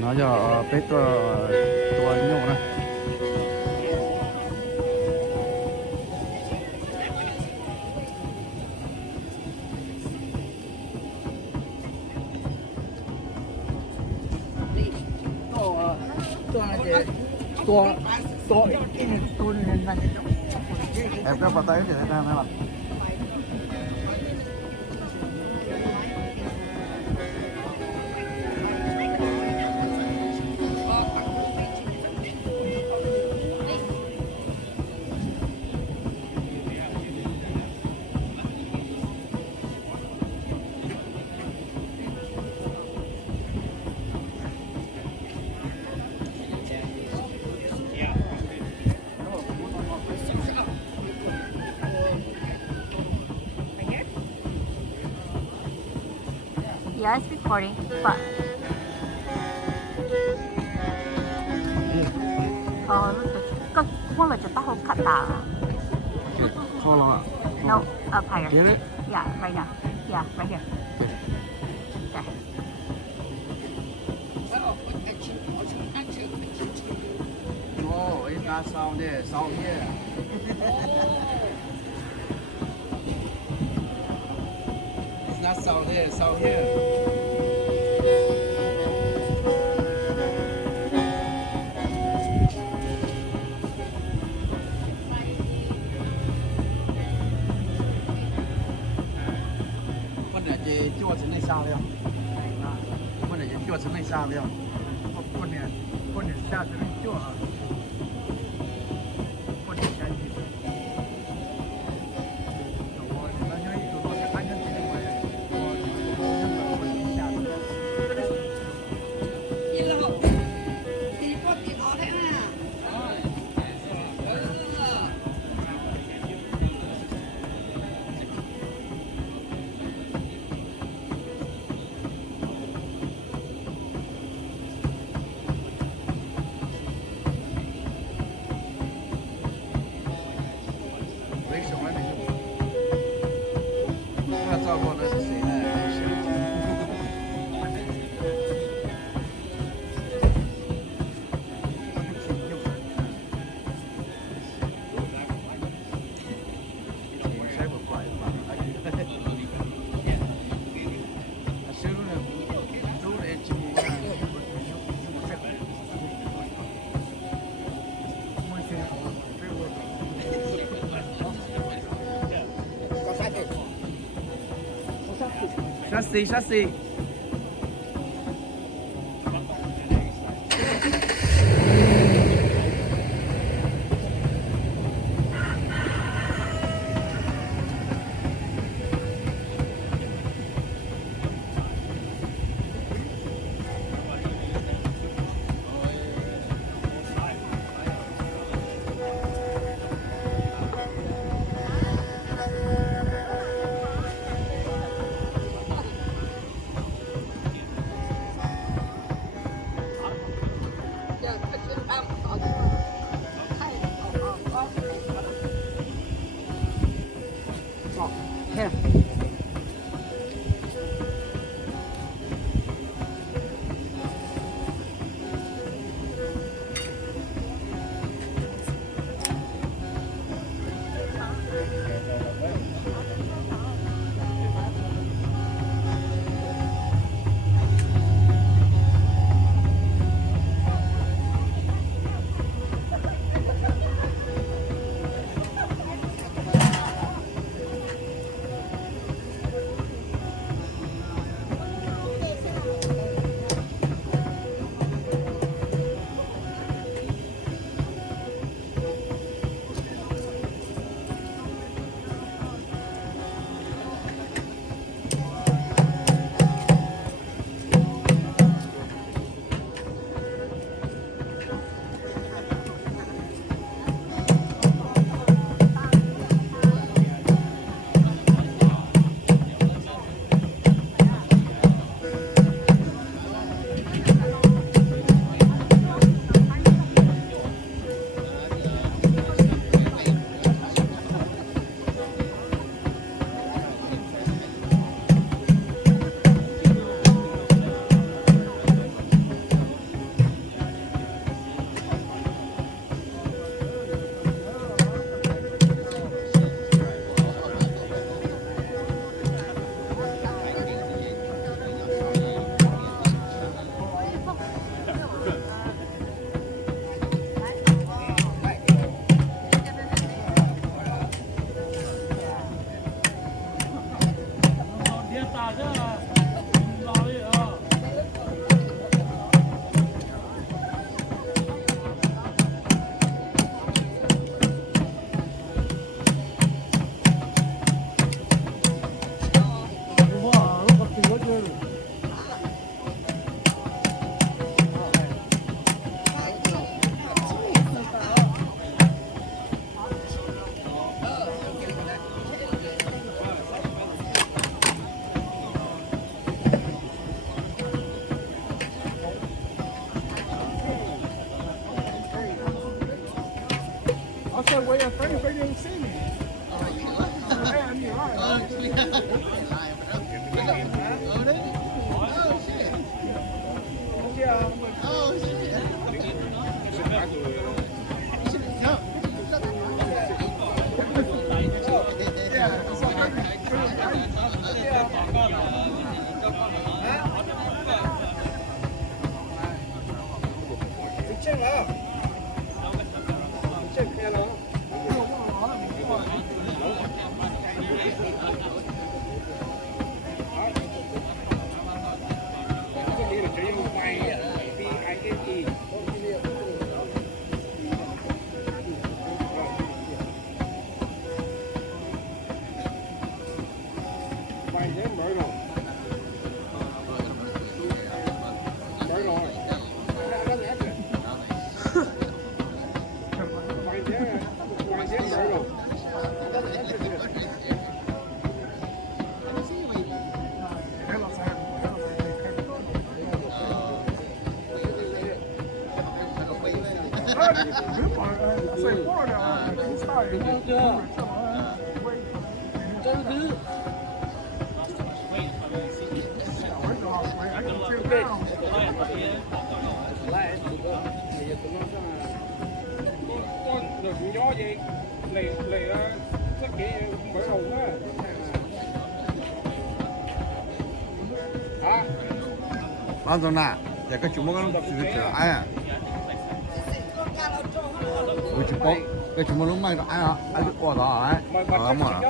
nó giờ bếp tua nhậu này tua tua em có vào tay thì ra mấy bạn Yeah, it's recording, but cái khuôn là chúng ta không cắt đá. kho lắm ạ No, up higher. Get it? Yeah, right now. Yeah, right here. Okay. Oh, it's not sound there, sound here. It's not sound there, sound here. Con này chỉ chua trên này sao đấy không? Con này chỉ chua trên này sao đấy không? Con này sao trên này chua hả? Con này cái gì? Chassi. 我也分分钟谁呢？哎呀，你二。进了，进开了。Anh tôi nè, giờ cái chúng nó xử lý trở ai à? Ủa chúng bố, cái chúng nó lúc mai ai à? Ai được qua đó à? Mà.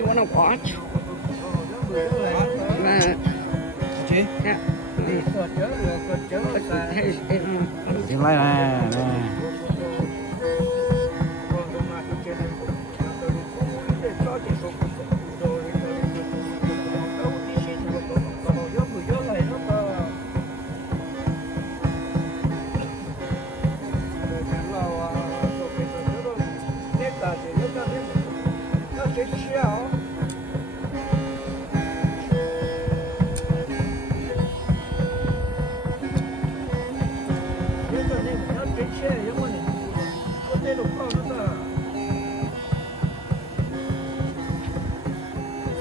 You wanna watch? Chị Yeah. tiếng lại nè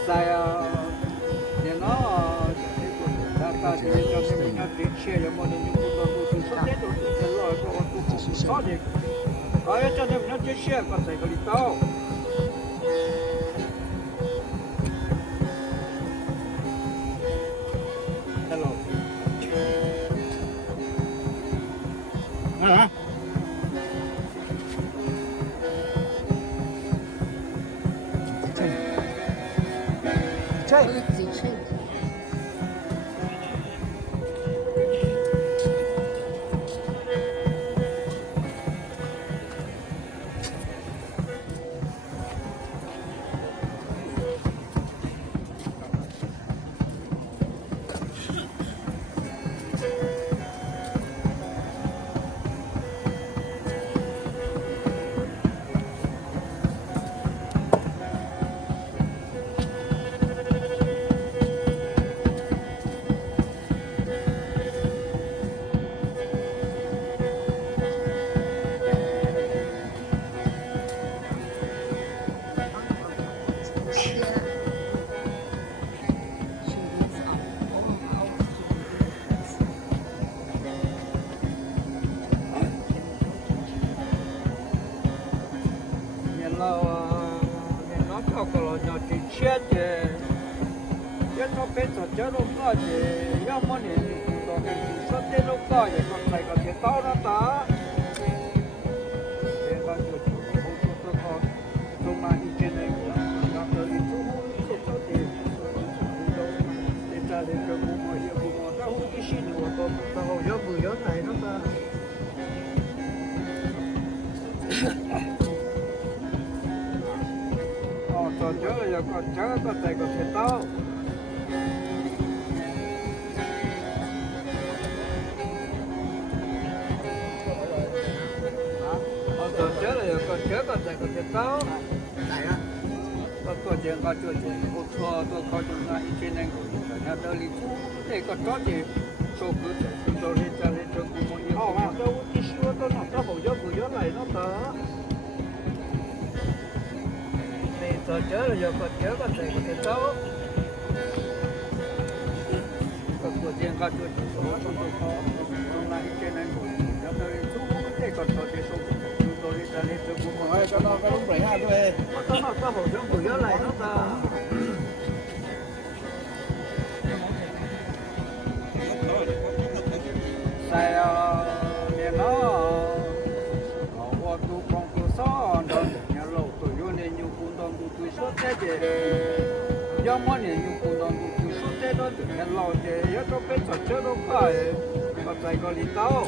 tại nhà nó ta thì cho nên nó chuyển xe cho mọi người cũng còn đủ sự sắp xếp đủ sự rồi còn đủ sự có gì có cho nên nó chuyển xe còn phải có đi tàu hello hả chơi nó cho cái lo nhỏ chuyển xe thì cái nó bên đó chơi lúc đó thì do mọi người cũng có cái sắp xếp lúc đó thì còn phải có cái tàu nó ta để có cái không có có trong mà đi trên này nó tới đi thu cái chỗ thì để ta để cho cũng mọi người cũng có tao cái gì nữa có tao nhớ bữa nhớ này nó ta còn nhớ là còn nhớ có thể có thể tao còn nhớ là còn nhớ có thể có thể tao này á có chuyện có chuyện một thua tôi có chuyện là trên này của nhà tôi đi thu để có cho gì số cứ tôi đi ra lên cho cùng một nhiều mà tôi chỉ xưa tôi nói tôi bảo vừa nhớ này nó tớ thì tôi nhớ là giờ còn nhớ có thể tao có chuyện có chuyện số tôi có trong này trên này của nhà tôi đi thu để có cho gì số tôi đi ra lên cho cùng một rồi cho nó cái lúc bảy hai thôi tôi nói tôi bảo vừa nhớ này nó tớ sai nên nó ở tu con tu sọ đó nhà lâu tôi vô nên nhiều cuốn đồng tu số thế chứ do mọi người nhiều cuốn đồng tu số thế đó nhà lâu chứ giờ tôi biết cho chơi đâu phải có tay có lý tao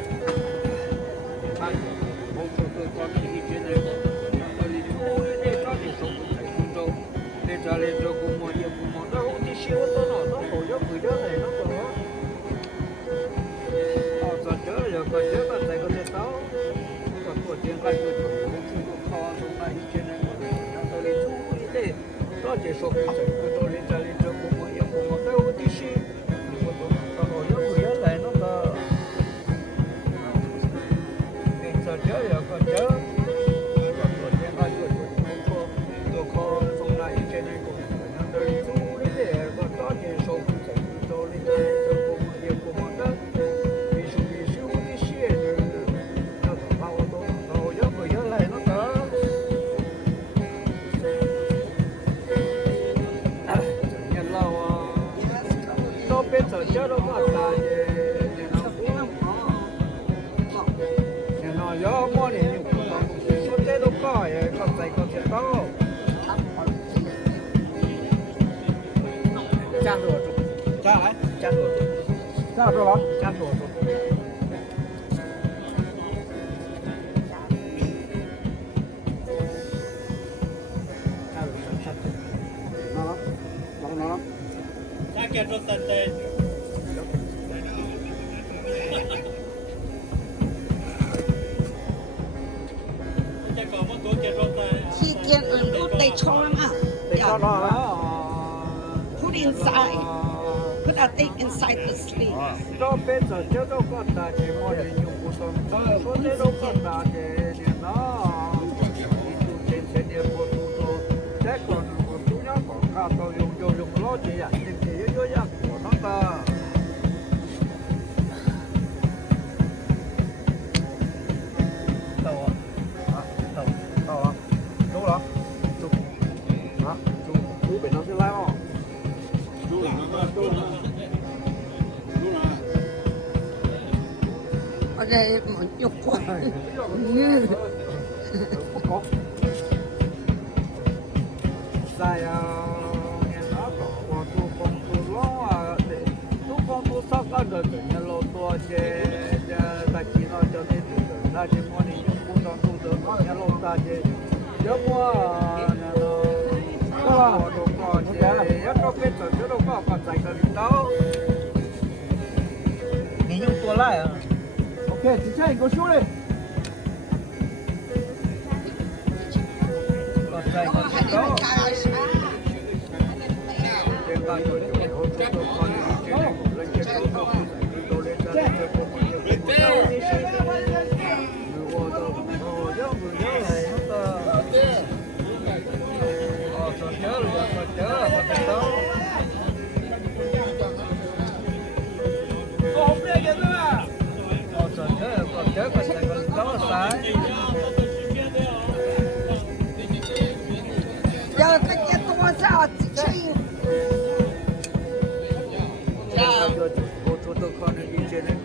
anh một số tôi có cái chuyện này tôi lý thu để cho đi sống tại cuốn đâu để cho lên cho cuốn mọi người cuốn mọi đâu thì siêu tôi nó khổ cho người đó này nó còn còn nhớ là còn nhớ là thầy có thể tao còn của tiền lại của chúng tôi kho trong này trên này nó tôi đi thu đi đó chỉ số cái chuyện của tôi lên ra lên cho của mọi người của mọi đâu thì xí của tôi còn hồi đó người đó lại nó là bây giờ nhớ là còn nhớ còn của tiền lại của tôi kho trong này trên này của nó chơi đâu có ta để nó cũng nó gió mua này nhiều cũng có số thế đâu có không phải có chuyện đâu cha rồi cha ấy cha rồi cha rồi đó cha rồi nó cha kẹt rồi tận đây cha có một tổ kẹt rồi tận He can put the chong out. để cho nó Put inside. Put a thing inside the sleeve. đó bây giờ chơi đâu có ta chỉ mua để dùng của tôi số thế đâu có ta để nó đi tu trên xe điện của tôi thế còn tôi nhớ còn cả tôi dùng lo chỉ là những cái yếu nhất của nó ta tàu à tàu à đúng rồi đúng hả chú bị nó sẽ lái không Ở đây một nhục quá. có sai nghe nó có tu phong lo để tu phong tu sắc ở đây nhà lô tua che ta chỉ nói cho nên ta chỉ muốn đi dùng cũngต้องtu được nhà lô ta chỉ nhớ mua có đồ có che có biết rồi chứ đâu có còn sai cái gì đâu你用多赖啊 OK 只剩一个兄弟 còn sai cái gì đâu trên ba tuổi tuổi hôn số tôi con đi trên lên trên số tôi lên trên trên của mình nhiều cái người vô tôi nhớ người nhớ này nó tôi nhớ rồi tôi nhớ mà cái đó không biết cái đó tôi nhớ còn nhớ cái này còn đó sai Giờ cái toa ra chỉ tôi con đi trên này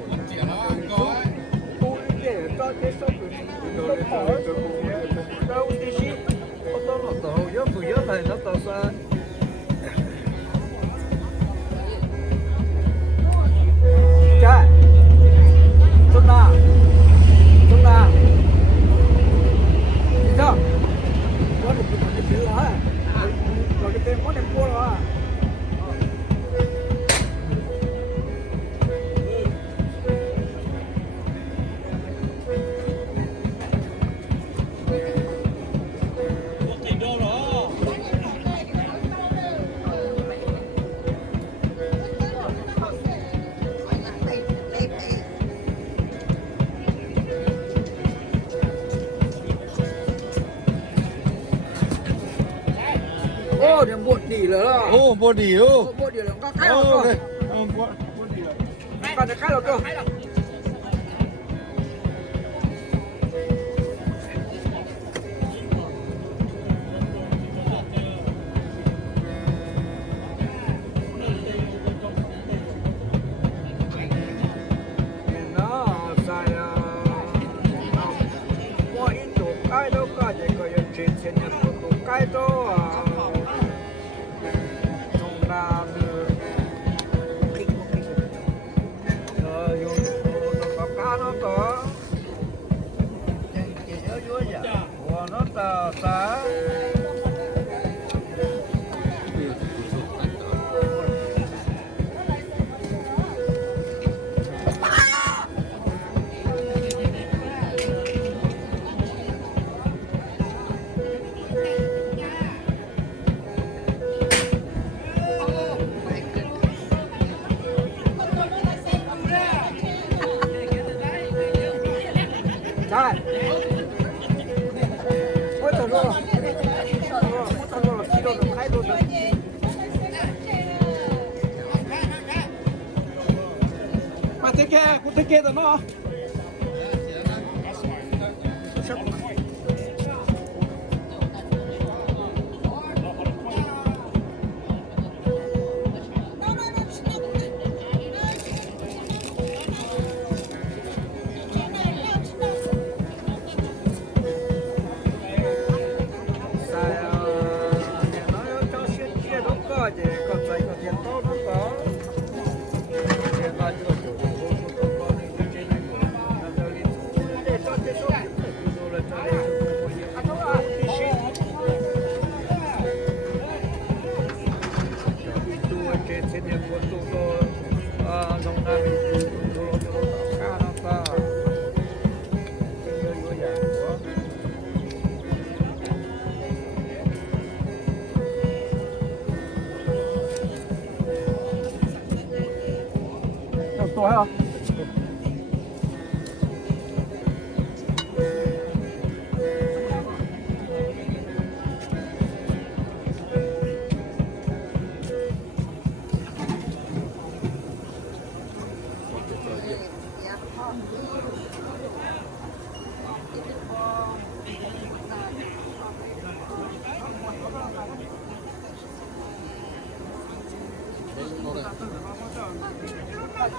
tôi để cho cái số tôi đâu đi ship tôi nó tổ nhớ này nó tổ sao cha chúng ta đi sao có được cái gì đó rồi cái tên có đem mua rồi một tỷ đô đó ô điểm buồn đi rồi đó ô bố đi ô buồn đi rồi có cái đâu ô rồi bố đi rồi còn cái đâu cơ nó sai có ít đồ cái đâu có gì có những chuyện chuyện những đồ cái đó trong là dùng đồ có cá nó có chỉ nhớ vui vậy của nó ta xá Sai. Ôi trời ơi. Chỉ đồ được 2 đô rồi. mà thế kia cũng thế kia rồi nó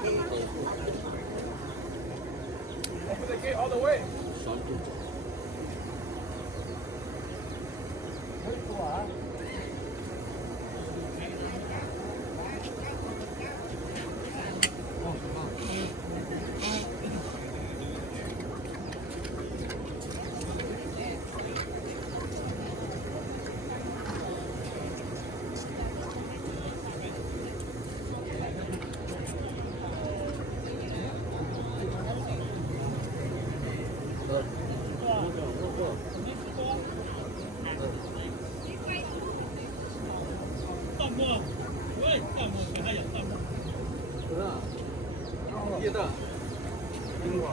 大漠，喂，大漠，给他养大漠。记得。听过。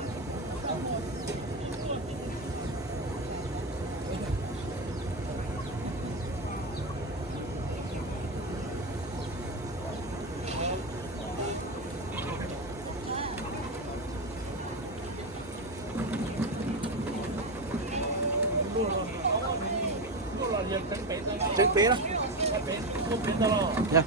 整肥了。都别的了。呀。